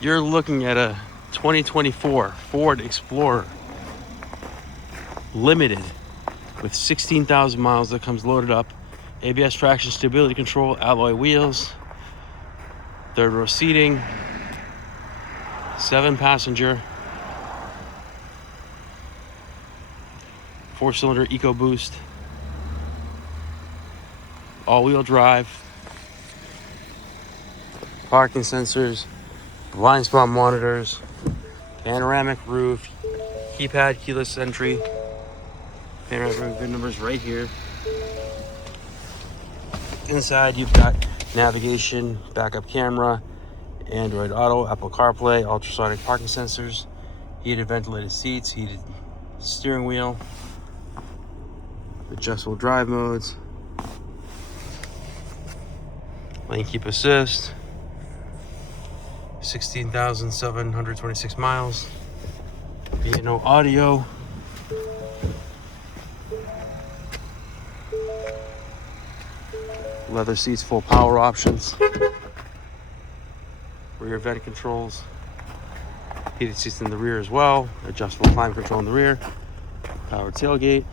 You're looking at a 2024 Ford Explorer Limited with 16,000 miles that comes loaded up. ABS traction stability control, alloy wheels, third row seating, 7-passenger, 4-cylinder EcoBoost, all-wheel drive, parking sensors, blind spot monitors, panoramic roof, keypad keyless entry, panoramic VIN numbers right here. Inside you've got navigation, backup camera, Android Auto, Apple CarPlay, ultrasonic parking sensors, heated ventilated seats, heated steering wheel, adjustable drive modes, lane keep assist, 16,726 miles, no audio, leather seats, full power options, rear vent controls, heated seats in the rear as well, adjustable climate control in the rear, power tailgate,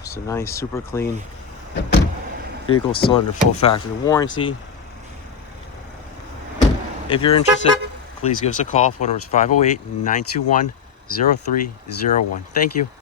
just a nice, super clean vehicle, still under full factory warranty. If you're interested, please give us a call. Phone number is 508-921-0301. Thank you.